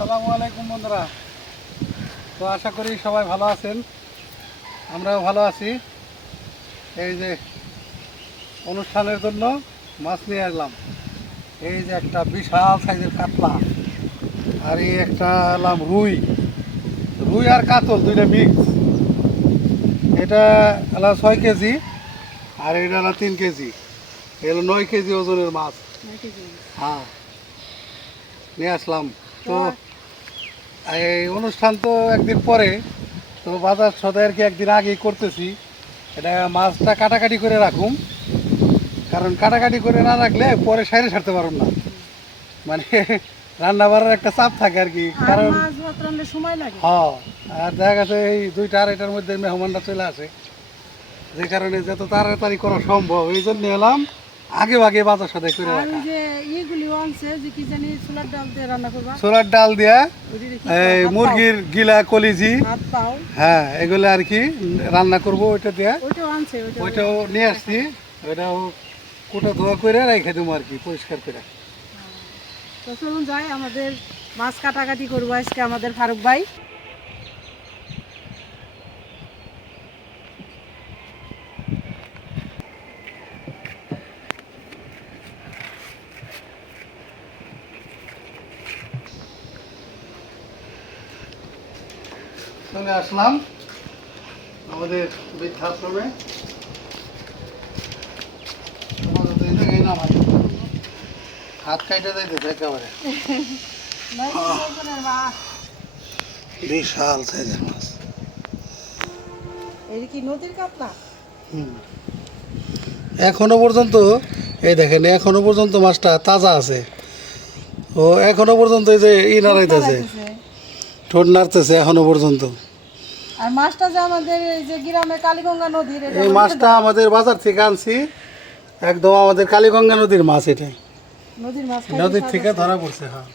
আসসালামু আলাইকুম বন্ধুরা। তো আশা করি সবাই ভালো আছেন, আমরাও ভালো আছি। এই যে অনুষ্ঠানের জন্য মাছ নিয়ে আসলাম। এই যে একটা বিশাল সাইজের কাতলা, আর এই একটা এলাম রুই। রুই আর কাতল দুইটা মিক্স। এটা এলাম 6 কেজি, আর এটা এলাম 3 কেজি। এগুলো 9 কেজি ওজনের মাছ। হ্যাঁ, নিয়ে আসলাম। তো এই অনুষ্ঠান তো একদিন পরে, তো বাজার সদাই আর কি একদিন আগেই করতেছি। এটা মাছটা কাটাকাটি করে রাখুম, কারণ কাটাকাটি করে না রাখলে পরে সাইরে সারতে পারুম না, মানে রান্না বাড়ার একটা চাপ থাকে আর কি। কারণ সময় লাগে। হ্যাঁ, আর দেখা গেছে এই 2টা-2:30টার মধ্যে মেহমানরা চলে আসে, যে কারণে যত তাড়াতাড়ি করা সম্ভব এই জন্য এলাম আগে আগে বাজার সদাই করে আর রাখা। যে এইগুলিও আনছে যে কি জানি ছোলার ডাল দিয়ে রান্না করবা, ছোলার ডাল দিয়া ওইটা দেখি এই হাত মুরগির গিলা কলিজি, পাও, হাত পাও হ্যাঁ এগুলো আর কি রান্না করবো ওইটা দিয়া। ওইটাও আনছে, ওইটাও নিয়ে আসছি, ওইটাও কুটা ধোয়া করে রেখে দেবো আর কি, পরিষ্কার করে। তো চলুন যাই, আমাদের মাছ কাটাকাটি করবো আজকে আমাদের ফারুক ভাই। চলে আসলাম আমাদের বৃদ্ধাশ্রমে। তোমাদের তো এই জায়গায় নামাই, হাত কাইটে যাইতেছে একেবারে। বিশাল সাইজের মাছ। এই কি নদীর কাতলা? এখনো পর্যন্ত এই দেখেন, এখনো পর্যন্ত মাছটা তাজা আছে। ও এখনো পর্যন্ত এই যে নাড়াইতেছে, ঠোঁট নাড়তেছে এখনো পর্যন্ত। আর মাছটা যে আমাদের এই যে গ্রামে কালীগঙ্গা নদীর, এই মাছটা আমাদের বাজার থেকে আনছি, একদম আমাদের কালীগঙ্গা নদীর মাছ। এটা নদীর মাছ, নদীর থেকে ধরা পড়ছে। হ্যাঁ,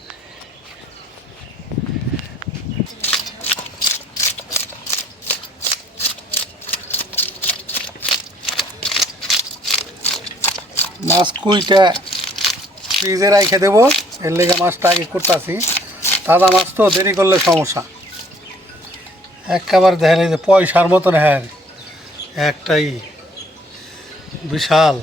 মাছ কুইটা ফ্রিজে রেখে দেবো, এর লেগে মাছটা আগে করতেছি। তাজা মাছ তো দেরি করলে সমস্যা। একেবারে দেখেন এই যে পয়সার মতন, হ্যাঁ একটাই বিশাল।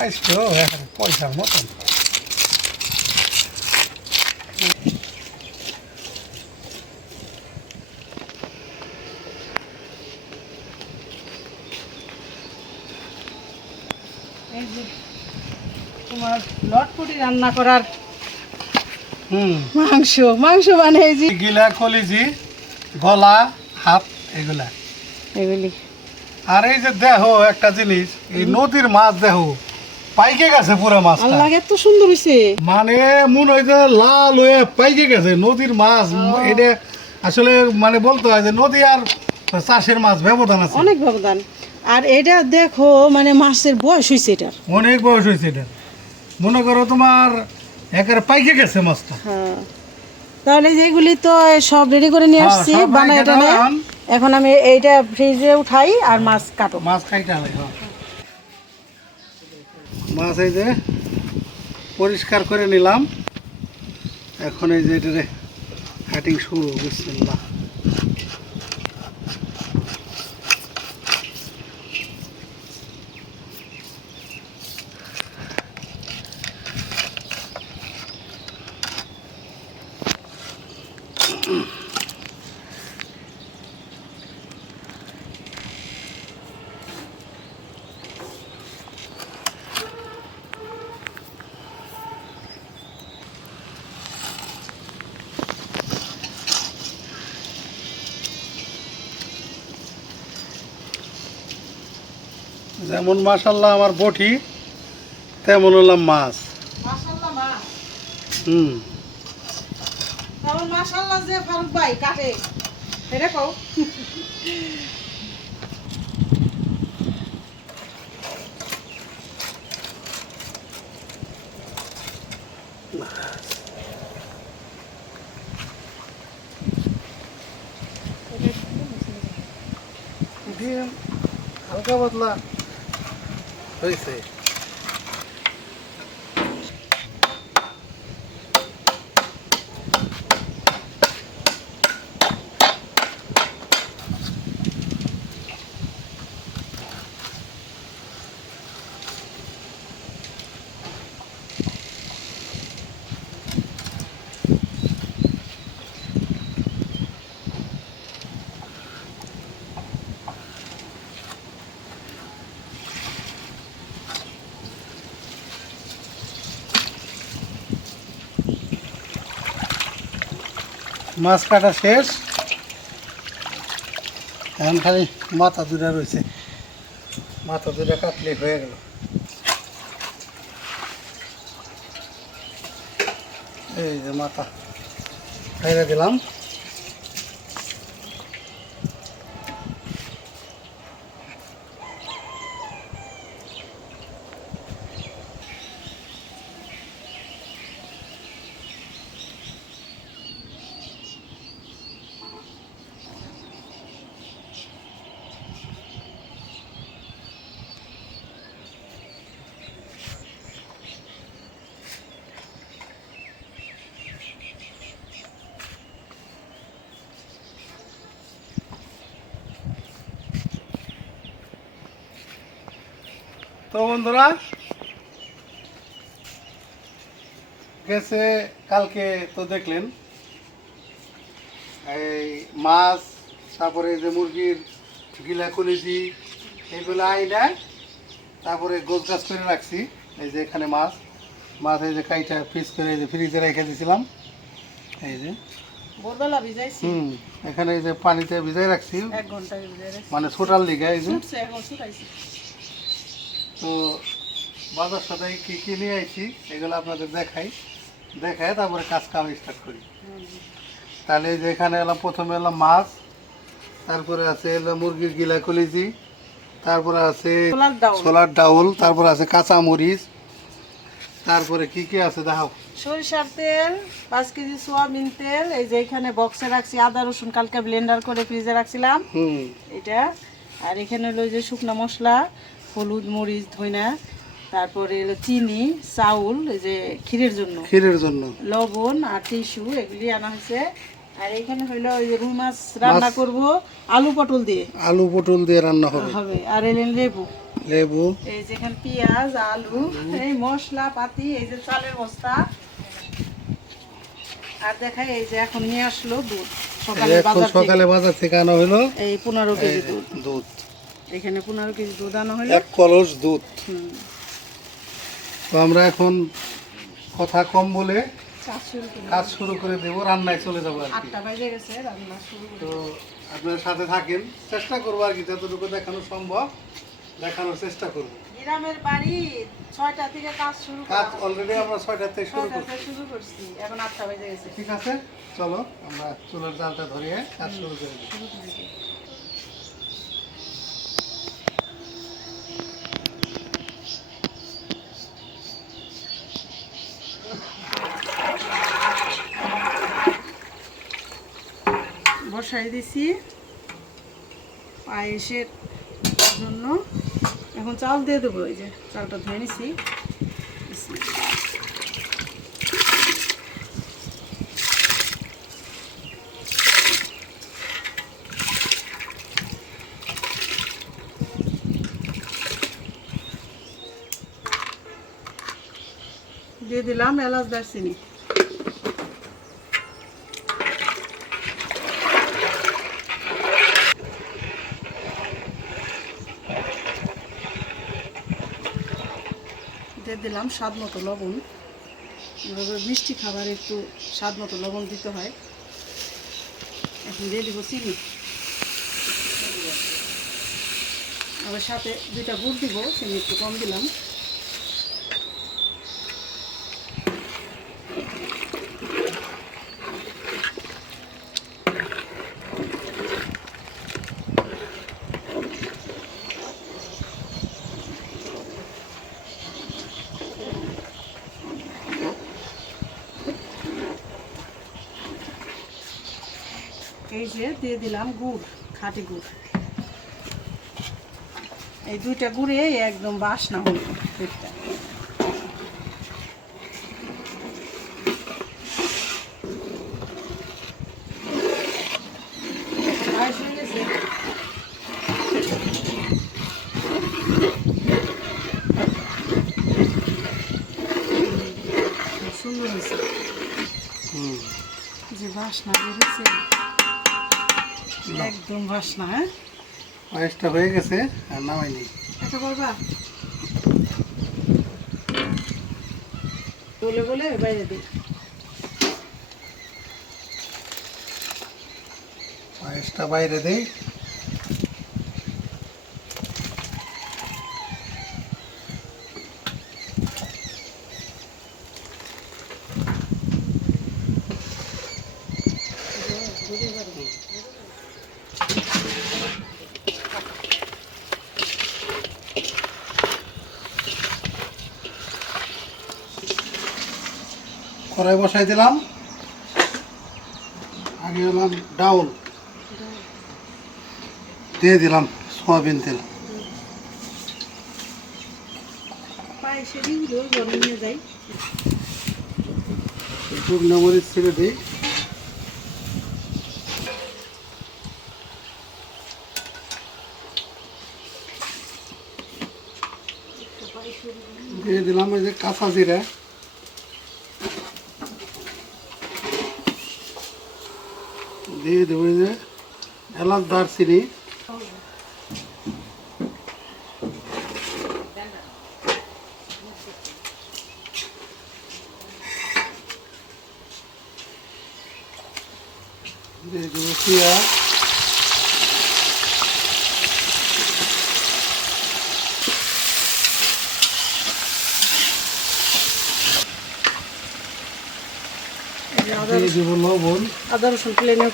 আজকেও এখন পয়সার মতন। এই যে তোমার লটপটি রান্না করার মাংস মাংস মানে এই যে গিলা কলিজি, গলা, হাত, এগুলা। এগুলি আর এই যে দেহ একটা জিনিস, এই নদীর মাছ দেহ পাইকে গেছে পুরো মাছ। আল্লাহ এত সুন্দর হইছে, মানে মনে হয় যে লাল হয়ে পাইকে গেছে নদীর মাছ। এটা আসলে মানে বলতে হয় যে নদী আর চাষের মাছ ব্যবধান আছে, অনেক ব্যবধান। আর এটা দেখো মানে মাছের বয়স হয়েছে, এটার অনেক বয়স হয়েছে। এটা মনে করো তোমার একেবারে পাইকে গেছে মাছটা। হ্যাঁ, তাহলে যেগুলি তো সব রেডি করে নিয়ে হ্যাঁ, আসছি, সব বানাই রেখে এটা না। দিলাম। এখন আমি এইটা ফ্রিজে উঠাই আর মাছ কাটো। মাছ খাইতে হবে। মাছ এই যে পরিষ্কার করে নিলাম, এখন এই যে এটা কাটিং শুরু। বিসমিল্লাহ। যেমন মাশাল্লাহ আমার বটি, তেমন হলাম মাছ। মাশাআল্লাহ মা, হুম, তেমন মাশাআল্লাহ যে ফারুক ভাই কাটে, এটা কও। ডিম হালকা পাতলা হয়েছে। মাছ কাটা শেষ, এখন খালি মাথা দুটা রয়েছে, মাথা দুটা কাটলে হয়ে গেল। এই যে মাথা ফেলে দিলাম। তো বন্ধুরা, গেছে কালকে তো দেখলেন এই মাছ, তারপরে এই যে মুরগির গিলা কলিজি এগুলো আইনা তারপরে গোছ গাছ করে রাখছি। এই যে এখানে মাছ মাছ এই যে কাইটা পিস করে এই যে ফ্রিজে রেখে দিয়েছিলাম। এই যে ভোরবেলা ভিজাইছি, এখানে এই যে পানিতে ভিজাই রাখছি 1 ঘন্টা ভিজাই রাখছি, মানে ছোটার লিগে। এই যে ছুটছে এখন ছুটাইছি। তো বাজার সদাই কি কি নিয়ে আইছি এগুলো আপনাদের দেখায় তারপরে কাজ কাম স্টার্ট করি। তাহলে এই যে এখানে এলাম, প্রথমে এলাম মাছ, তারপরে আছে এলাম মুরগির গিলা কলিজি, তারপরে আছে ছোলার ডাউল, তারপরে আছে কাঁচা মরিচ, তারপরে কি কি আছে দেখাও। সরিষার তেল, 5 কেজি সোয়াবিন তেল, এই যে এখানে বক্সে রাখছি আদা রসুন, কালকে ব্লেন্ডার করে ফ্রিজে রাখছিলাম এটা। আর এখানে হলো যে শুকনো মশলা, হলুদ মরিচ ধইনা, তারপরে হলো চিনি, চাউল এই যে ক্ষীরের জন্য লবণ আর টিস্যু এগুলি আনা হয়েছে। আর এখানে হইলো ওই যে রুই মাছ রান্না করব আলু পটল দিয়ে রান্না হবে। আর এলেন লেবু, এই যে এখানে পেঁয়াজ, আলু, এই মশলা পাতি, এই যে চালের বস্তা। আর দেখাই এই যে এখন নিয়ে আসলো দুধ, সকালে বাজার থেকে আনা হলো এই 15 কেজি দুধ। এখানে 15 কেজি দুধ আনা হলো, 1 কলস দুধ। তো আমরা এখন কথা কম বলে কাজ শুরু করে দেব, রান্নায় চলে যাবো আর কি। 8টা বাজে গেছে, রান্না শুরু করে। তো আপনার সাথে থাকেন, চেষ্টা করবো আর কি যতটুকু দেখানো সম্ভব দেখানোর চেষ্টা করবো। গ্রামের বাড়ি 6টা থেকে কাজ শুরু কাজ অলরেডি আমরা 6টা থেকে শুরু করছি, এখন 8টা বাজে গেছে। ঠিক আছে, চলো আমরা চুলের জালটা ধরিয়ে কাজ শুরু করে দিই। বসাই দিছি পায়েসের জন্য। এখন চাল দিয়ে দেবো, এই যে চালটা ধুয়ে নিছি। দিয়ে দিলাম এলাচ দারচিনি, দিয়ে দিলাম স্বাদ মতো লবণ। মিষ্টি খাবার একটু স্বাদ মতো লবণ দিতে হয়। এখন দিয়ে দিব চিনি, আবার সাথে 2টা গুড় দিব, চিনি একটু কম দিলাম। এই যে দিয়ে দিলাম গুড়, খাঁটি গুড়। এই দুইটা গুঁড়ে একদম বাসনা হলো পেটটা। পায়েস হয়ে গেছে। সুন্দর হয়েছে। যে বাসনা বেরোচ্ছে একদম বাসনা। হ্যাঁ পায়েসটা হয়ে গেছে আর নামাইনি। এটা করবা বলে বলে বাইরে দিই। পায়েসটা বাইরে দেই। কড়াই বসাই দিলাম। আগে হলাম ডাউল, দিয়ে দিলাম সয়াবিন তেল। পায়েসে দিগুলো গরম নিয়ে যাই। শুকনো মরিচ ছেড়ে দিই। দিয়ে দিলাম ওই যে কাঁচা জিরা, দিয়ে দেবো এই যে এলাচ দারচিনি, দিয়ে দেবো পেঁয়াজ, দিয়ে দেবো লবণ। আদা রসুন প্লেনে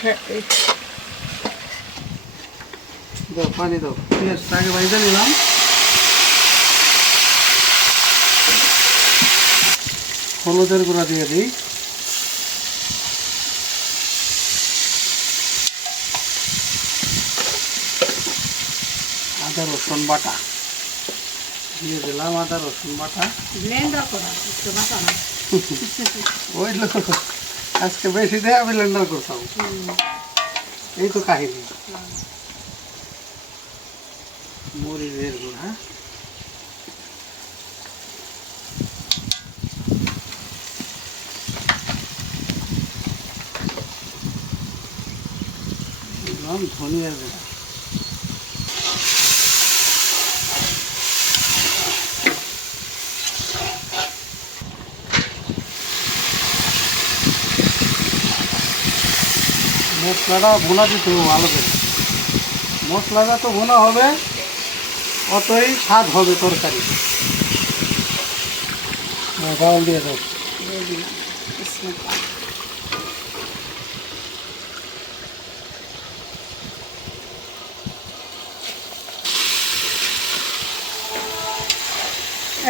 দাও পানি দাও। পেঁয়াজটা আগে ভাজা নিলাম। হলুদের গুঁড়া দিয়ে দিই। আদা রসুন বাটা দিয়ে দিলাম। আদা রসুন বাটা ব্লেন্ডার করা একটু বাটা না। ওই লোক আজকে বেশি দেয়, আমি ব্লেন্ডার করতাম। এই তো কাহিনী। মরিচের গুঁড়া, দিলাম ধনিয়ার গুঁড়া, মশলাটা ভুনা দিতে হবে ভালো করে। মশলাটা তো ভুনা হবে, অতই স্বাদ হবে তরকারি। ডাল দিয়ে দাও। দিয়ে দিলাম বিসমিল্লাহ।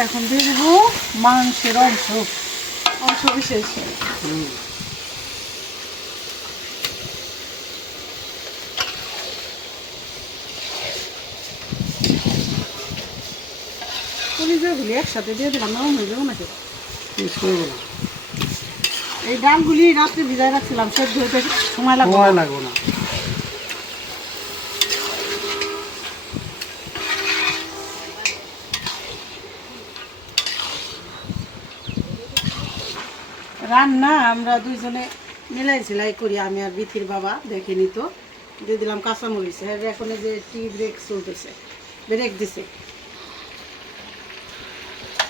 এখন দিয়ে দেবো মাংসের অংশ বিশেষ। কলিজাগুলি একসাথে দিয়ে দিলাম, নরম হয়ে যাবো নাকি? এই ডালগুলি রাত্রে ভিজায় রাখছিলাম, সেদ্ধ হইতে সময় লাগবে না। রান্না আমরা দুইজনে মিলাই ঝিলাই করি, আমি আর বিথির বাবা দেখেনি তো। দিয়ে দিলাম কাঁচামরিচ। হ্যাঁ এখন এই যে টি ব্রেক চলতেছে, ব্রেক দিছে।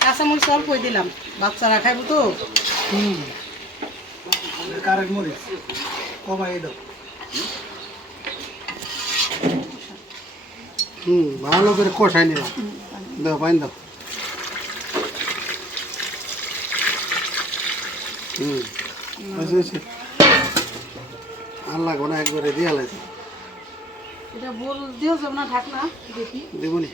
কাঁচামরিচ অল্পই দিলাম, বাচ্চারা খাইব তো। কারেন্ট মরিচ কমাই দাও। ভালো করে কষাই নিলাম। দাও পানি দাও। আর লাগবো না, একবারে দিয়ে লাগছে। এটা বল দিও যাব না, ঢাকনা দেখি দেবনি।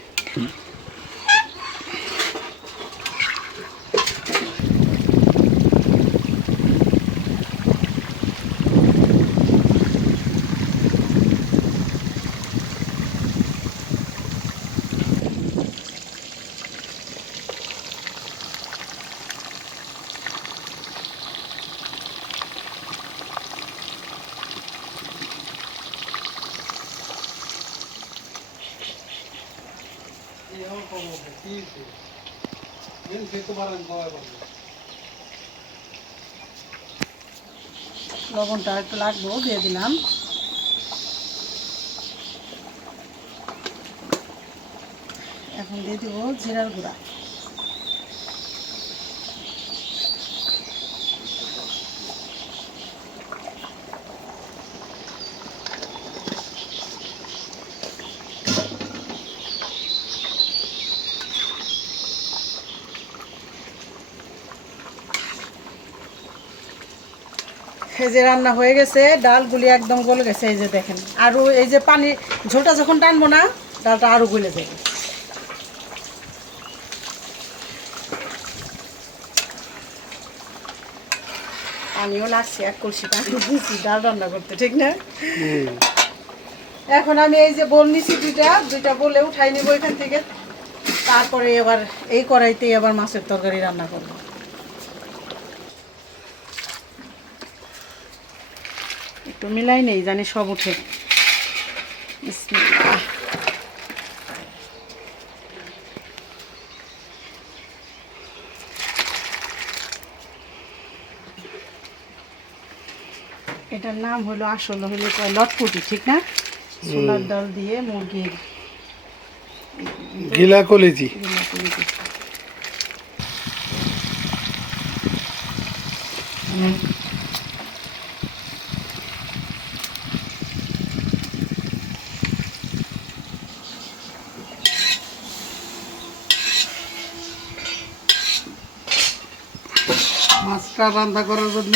লবণটা একটু লাগবো, দিয়ে দিলাম। এখন দিয়ে দিব জিরার গুঁড়া। এই যে রান্না হয়ে গেছে, ডালগুলি একদম গলে গেছে, এই যে দেখেন। আরও এই যে পানি ঝোলটা যখন টানবো না, ডালটা আরও গলে যাবে। পানিও লাগছে, এক কলসি পানি দিয়েছি ডাল রান্না করতে, ঠিক না? এখন আমি এই যে বোল নিছি দুইটা বলে উঠাই নেবো এখান থেকে। তারপরে এবার এই কড়াইতেই আবার মাছের তরকারি রান্না করবো। একটু মিলাই নেই, জানি সব উঠে। বিসমিল্লাহ। এটার নাম হলো, আসলে হলো লটপুটি, ঠিক না? ছোলার ডাল দিয়ে মুরগির গিলা কলেজি। মাছটা রান্না করার জন্য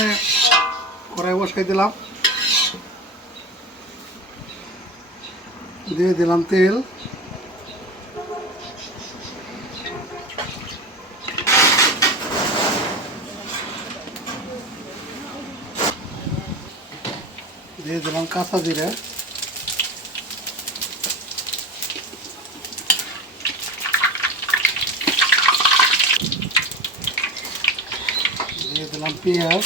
কড়াই বসাই দিলাম, দিয়ে দিলাম তেল, দিয়ে দিলাম কাঁচা জিরা, দিয়ে দিলাম পেঁয়াজ,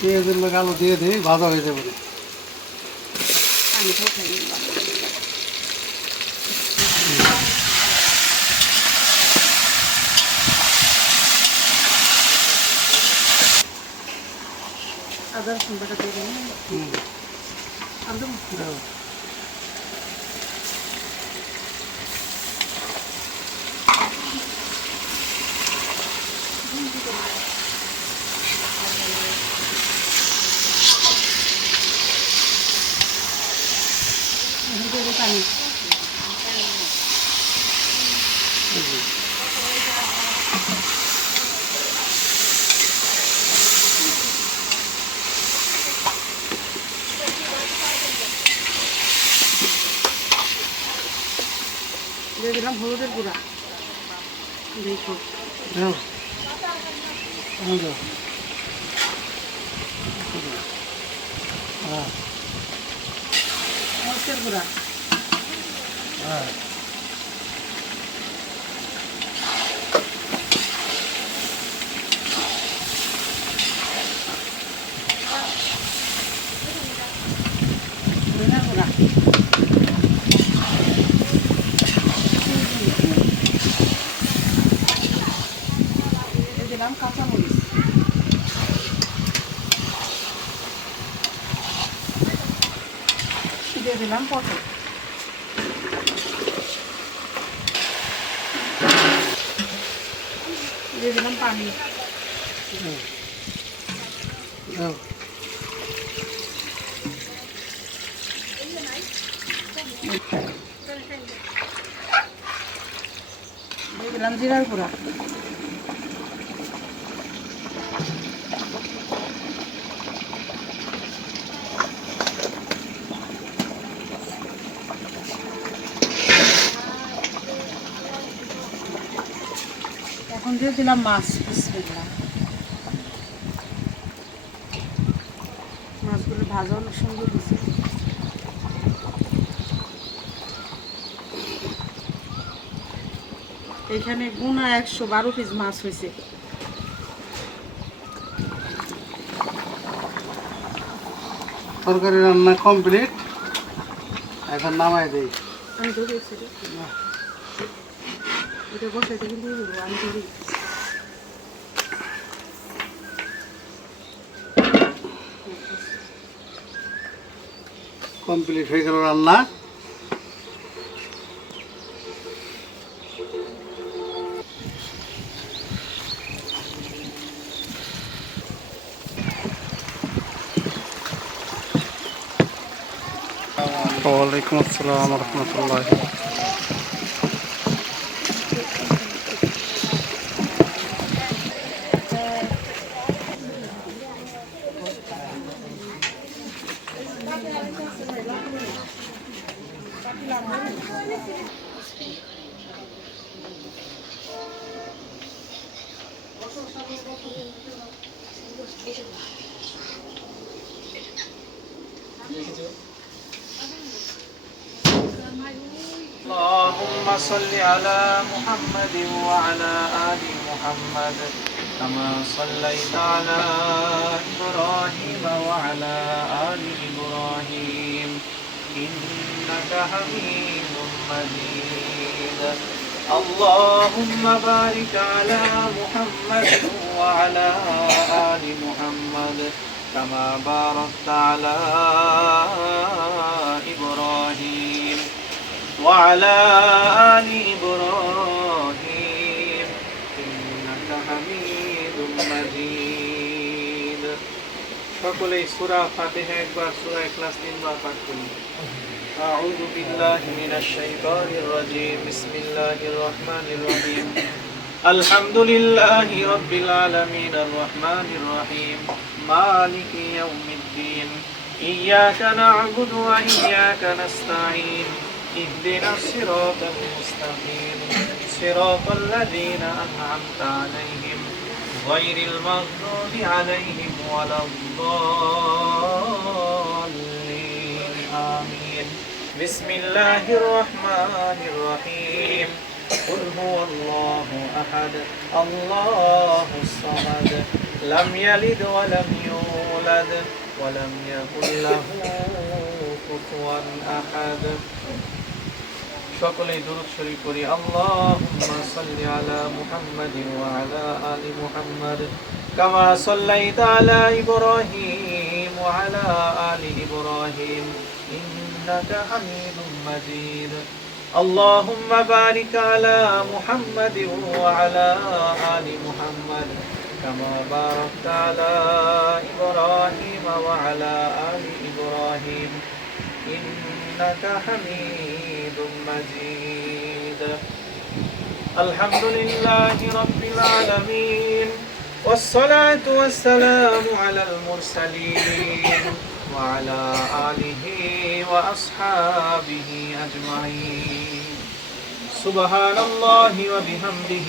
পেঁয়াজের লোক আলু দিয়ে দিই, ভাজা হয়ে যাবে। আদা রসুন বাটা দিয়ে দিন। একদম পানি। দিয়ে দিলাম হলুদের গুঁড়া, দেখো মরিচের গুঁড়া, ধনিয়ার গুঁড়া, দিয়ে দিলাম কাঁচামরিচ, দিয়ে দিলাম পটল, দিয়ে দিলাম পানি। দাও। দিয়ে দিলাম জিরার গুঁড়া। এখন দিয়ে দিলাম মাছ। বিসমিল্লাহ। মাছগুলো ভাজা অনেক সুন্দর দিচ্ছে। এখানে গুনা 112 পিস মাছ হয়েছে। তরকারি রান্না কমপ্লিট, এখন নামাই দেই। আমি ধরে এটা বসাইতে কিন্তু আমি ধরি। কমপ্লিট হয়ে গেল রান্না। ওয়ালাইকুম আসসালাম রহমতুল্লাহ। اللهم صل على محمد وعلى آل محمد كما صليت على إبراهيم وعلى آل إبراهيم إنك حميد مجيد. اللهم بارك على محمد وعلى آل محمد كما باركت على إبراهيم وعلى آل إبراهيم إنك حميد مجيد. সকলেই সূরা ফাতিহা একবার, সূরা ইখলাস তিনবার পাঠ করুন। أعوذ بالله من الشيطان الرجيم. بسم الله الرحمن الرحيم. الحمد لله رب العالمين الرحمن الرحيم مالك يوم الدين إياك نعبد وإياك نستعين اهدنا الصراط المستقيم صراط الذين أنعمت عليهم غير المغضوب عليهم ولا الضالين آمين. بسم الله الرحمن الرحيم. قل هو الله أحد الله الصمد لم يلد ولم يولد ولم يكن له كفوا أحد. সকলেই দুরূদ শরীফ পড়ি। আল্লাহুম্মা সাল্লি আলা মুহাম্মাদিন ওয়া আলা আলি মুহাম্মাদ কামা সাল্লাইতা আলা ইব্রাহিম ওয়া আলা আলি ইব্রাহিম ইন্নাকা হামিদুম মাজিদ. আল্লাহুম্মা বারিক আলা মুহাম্মাদিন ওয়া আলা আলি মুহাম্মাদ কামা বারাকতা আলা ইব্রাহিম ওয়া আলা আলি ইব্রাহিম إنك حميد مجيد. الحمد لله رب العالمين والصلاة والسلام على المرسلين وعلى آله وأصحابه أجمعين. سبحان الله وبحمده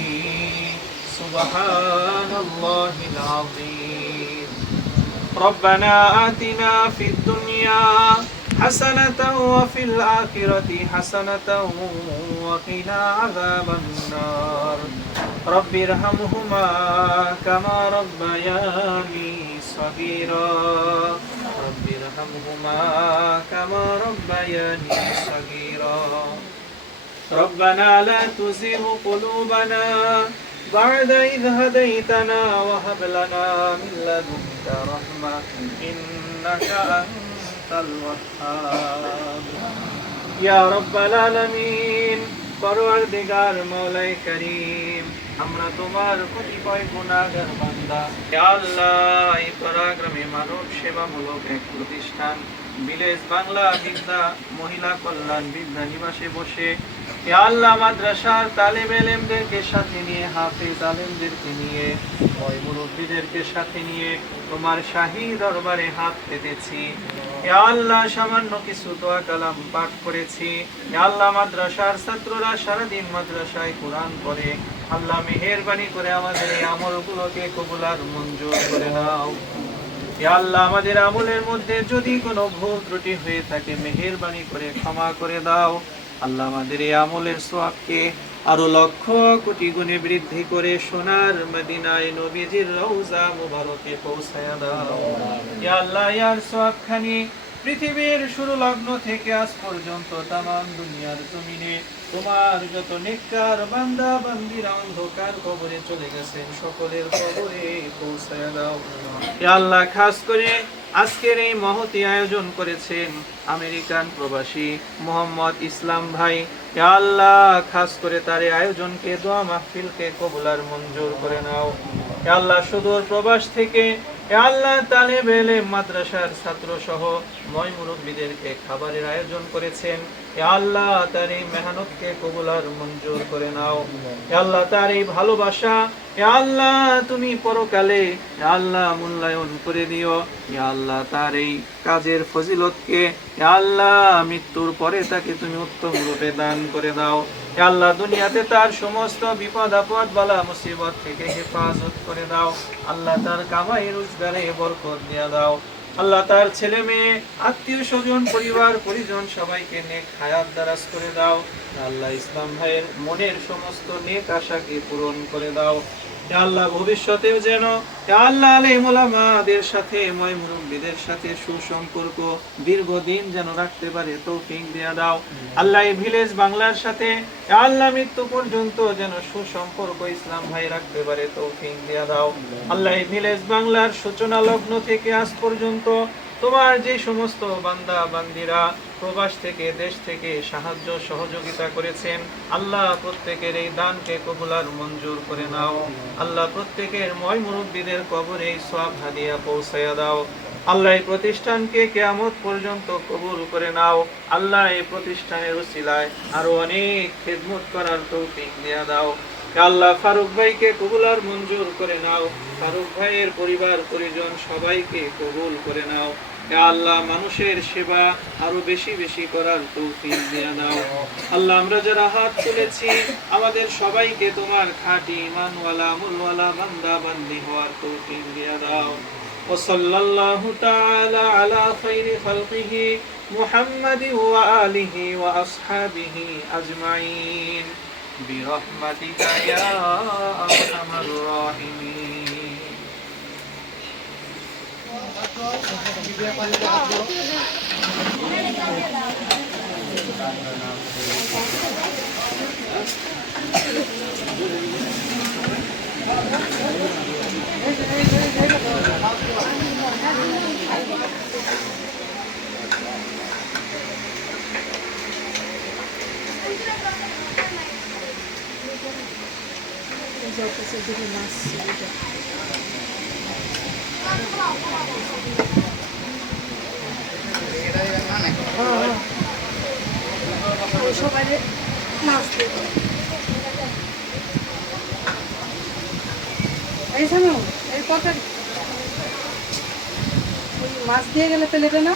سبحان الله العظيم. ربنا آتنا في الدنيا حسنة وفي الآخرة حسنة وقنا عذاب النار. رب ارحمهما كما ربياني صغيرا. رب ارحمهما كما ربياني صغيرا. ربنا لا تزغ قلوبنا بعد إذ هديتنا وهب لنا من لدنك رحمة إنك أنت الوهاب. يا رب العالمين, পরওয়ারদিগার মওলাই করিম, আমরা তোমার কতিপয় গুনাহগার বান্দা। হে আল্লাহ, এই পরাগ্রামে মানব সেবামূলক এক প্রতিষ্ঠান ভিলেজ বাংলা বিদ্যা মহিলা কল্যাণ বিদ্যা নিবাসে বসে হে আল্লাহ মাদ্রাসার তালেব ইলমদেরকে সাথে নিয়ে, হাফেজ আলেমদেরকে নিয়ে, ওই মুরব্বীদেরকে সাথে নিয়ে তোমার শাহী দরবারে হাত পেতেছি। হে আল্লাহ, সামান্য কিছু দোয়া কালাম পাঠ করেছি। হে আল্লাহ, মাদ্রাসার ছাত্ররা সারাদিন মাদ্রাসায় কোরআন পড়ে। আল্লাহ মেহেরবানি করে আমাদের এই আমলগুলোকে কবুল আর মঞ্জুর করে নাও। হে আল্লাহ, আমাদের আমলের মধ্যে যদি কোনো ভুল ত্রুটি হয়ে থাকে মেহেরবানি করে ক্ষমা করে দাও। আল্লাহ, আমাদের এই আমলের সওয়াবকে আরো লক্ষ কোটি গুণে বৃদ্ধি করে সোনার মদিনায় নবীজির রওজা মুবারকে পৌঁছায়া দাও। হে আল্লাহ, ইয়ার সওয়াবখানি পৃথিবীর শুরু লগ্ন থেকে আজ পর্যন্ত তামাম দুনিয়ার জমিনে তোমার যত নেককার বান্দা বান্দিরা অন্ধকার কবরে চলে গেছেন সকলের কবরে পৌঁছায়া দাও। হে আল্লাহ, খাস করে আজকের এই মহতি আয়োজন করেছেন আমেরিকান প্রবাসী মোহাম্মদ ইসলাম ভাই। হে আল্লাহ, খাস করে তার এই আয়োজনকে দোয়া মাহফিলকে কবুল আর মঞ্জুর করে নাও। হে আল্লাহ, সুদূর প্রবাস থেকে হে আল্লাহ তালেব ইলম মাদ্রাসার ছাত্র সহ ময় মুরব্বীদেরকে খাবারের আয়োজন করেছেন। হে আল্লাহ, তার এই মেহনতকে কবুল আর মঞ্জুর করে নাও। হে আল্লাহ, তার এই ভালোবাসা হে আল্লাহ তুমি পরকালে হে আল্লাহ মূল্যায়ন করে দিও। হে আল্লাহ, তার এই কাজের ফজিলতকে হে আল্লাহ মৃত্যুর পরে তাকে তুমি উত্তম রূপে দান করে দাও। হে আল্লাহ, দুনিয়াতে তার সমস্ত বিপদ আপদ বালা মুসিবত থেকে হেফাজত করে দাও। আল্লাহ, তার কামাই রোজগারে বরকত দিয়ে দাও। আল্লাহ, তার ছেলে মেয়ে আত্মীয় স্বজন পরিবার পরিজন সবাইকে নেক হায়াত দারাজ করে দাও। আল্লাহ, ইসলাম ভাইয়ের মনের সমস্ত নেক আশাকে পূরণ করে দাও। হে আল্লাহ, ভবিষ্যতেও যেন হে আল্লাহ আলেম ওলামাদের সাথে ময় মুরব্বীদের সাথে সুসম্পর্ক দীর্ঘদিন যেন রাখতে পারে তৌফিক দিয়ে দাও। আল্লাহ, এই ভিলেজ বাংলার সাথে হে আল্লাহ মৃত্যু পর্যন্ত যেন সুসম্পর্ক ইসলাম ভাই রাখতে পারে তৌফিক দিয়ে দাও। আল্লাহ, এই ভিলেজ বাংলার সূচনা লগ্ন থেকে আজ পর্যন্ত তোমার যে সমস্ত বান্দা বান্দিরা প্রবাস থেকে দেশ থেকে সাহায্য সহযোগিতা করেছেন আল্লাহ, প্রত্যেকের এই দানকে কবুল আর মঞ্জুর করে নাও। আল্লাহ, প্রত্যেকের ময় মুরব্বীদের কবরে এই সওয়াব হাদিয়া পৌঁছায়া দাও। আল্লাহ, এই প্রতিষ্ঠানকে কিয়ামত পর্যন্ত কবুল করে নাও। আল্লাহ, এই প্রতিষ্ঠানের উসিলায় আরো অনেক খেদমত করার তৌফিক দিয়ে দাও। আল্লাহ, ফারুক ভাইকে কবুল আর মঞ্জুর করে নাও। ফারুক ভাইয়ের পরিবার পরিজন সবাইকে কবুল করে নাও। হে আল্লাহ, মানুষের সেবা আরো বেশি বেশি করার তৌফিক দিয়ে দাও। আল্লাহ, আমরা যারা হাত তুলেছি আমাদের সবাইকে তোমার খাঁটি ঈমানওয়ালা আমলওয়ালা বান্দা বান্দি হওয়ার তৌফিক দিয়ে দাও। وصلى الله تعالى على خير خلقه محمد وآله وأصحابه أجمعين برحمتك يا أرحم الراحمين. মাছ দিয়ে গেলে তেলেটা না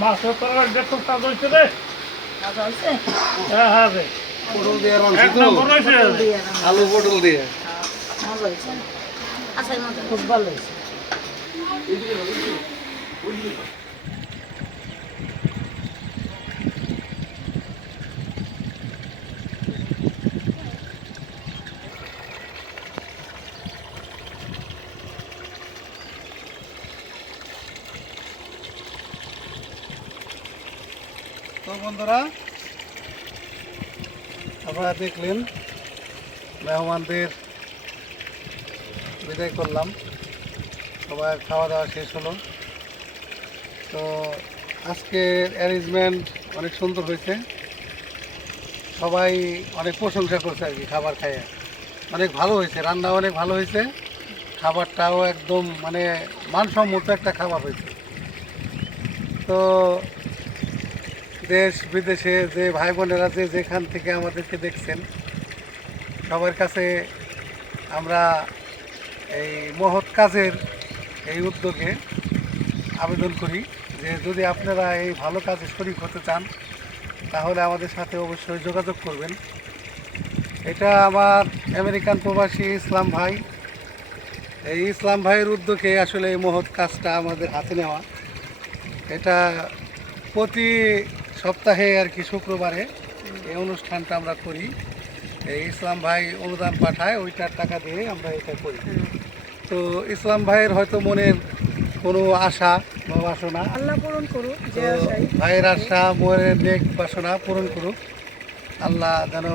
মাছের তরকারিটা খুব স্বাদ হয়েছে রে। মজা হয়েছে? হ্যাঁ রে, পটল দিয়ে রাঁধছি এক তো, নম্বর হয়েছে। দিয়ে রান্না। আলু পটল দিয়ে। মজা হয়েছে। আচ্ছা মজা খুব ভালো হয়েছে। তো বন্ধুরা, আপনারা দেখলেন মেহমানদের বিদায় করলাম, সবার খাওয়া দাওয়া শেষ হলো। তো আজকের অ্যারেঞ্জমেন্ট অনেক সুন্দর হয়েছে, সবাই অনেক প্রশংসা করছে আর কি। খাবার খাইয়ে অনেক ভালো হয়েছে, রান্না অনেক ভালো হয়েছে, খাবারটাও একদম মানে মানসম্মত একটা খাবার হয়েছে। তো দেশ বিদেশে যে ভাই বোনেরা যে যেখান থেকে আমাদেরকে দেখছেন, সবার কাছে আমরা এই মহৎ কাজের এই উদ্যোগে আবেদন করি যে যদি আপনারা এই ভালো কাজে শরিক হতে চান তাহলে আমাদের সাথে অবশ্যই যোগাযোগ করবেন। এটা আমার আমেরিকান প্রবাসী ইসলাম ভাই, এই ইসলাম ভাইয়ের উদ্যোগে আসলে এই মহৎ কাজটা আমাদের হাতে নেওয়া। এটা প্রতি সপ্তাহে আর কি শুক্রবারে এই অনুষ্ঠানটা আমরা করি। এই ইসলাম ভাই অনুদান পাঠায়, ওইটার টাকা দিয়ে আমরা এটা করি। তো ইসলাম ভাইয়ের হয়তো মনের কোনো আশা বা বাসনা, আল্লাহ পূরণ করুক যে তো আশাই। ভাইয়ের আশা মনের নেক বাসনা পূরণ করুক, আল্লাহ যেন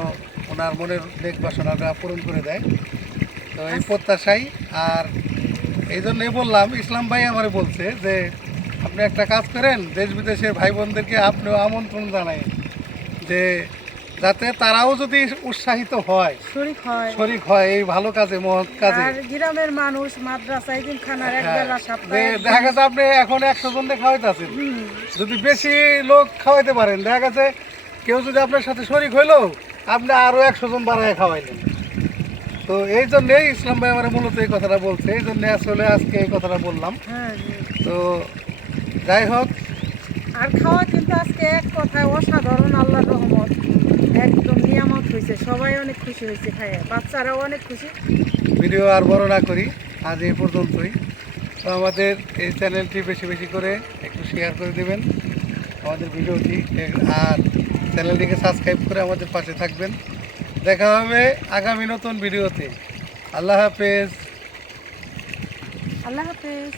ওনার মনের নেক বাসনাটা পূরণ করে দেয়। তো এই প্রত্যাশাই। আর এই জন্যই বললাম, ইসলাম ভাই আমার বলছে যে আপনি একটা কাজ করেন, দেশ বিদেশের ভাই বোনদেরকে আপনিও আমন্ত্রণ জানাই যে যাতে তারাও যদি উৎসাহিত হয়, শরীক হয় এই ভালো কাজে, মহৎ কাজে। আর গ্রামের মানুষ মাদ্রাসায় খানার এক হ্যাঁ, বেলা যে সপ্তাহে দেখা গেছে আপনি এখন 100 জনকে খাওয়াইতে আছেন, যদি বেশি লোক খাওয়াইতে পারেন, দেখা গেছে কেউ যদি আপনার সাথে শরীক হইলো আপনি আরো 100 জন বাড়ায় খাওয়াইলেন। তো এই জন্যেই ইসলাম ভাই আমার মূলত এই কথাটা বলছে, এই জন্য আসলে আজকে এই কথাটা বললাম। হ্যাঁ, তো যাই হোক, আর খাওয়া কিন্তু আজকে এক কথায় অসাধারণ, আল্লাহর রহমত, একদম নিয়ামত হয়েছে। সবাই অনেক খুশি হয়েছে খাইয়ে, বাচ্চারাও অনেক খুশি। ভিডিও আর বড় না করি, আজ এই পর্যন্তই। তো আমাদের এই চ্যানেলটি বেশি বেশি করে একটু শেয়ার করে দেবেন আমাদের ভিডিওটি, আর চ্যানেলটিকে সাবস্ক্রাইব করে আমাদের পাশে থাকবেন। দেখা হবে আগামী নতুন ভিডিওতে। আল্লাহ হাফেজ। আল্লাহ হাফেজ।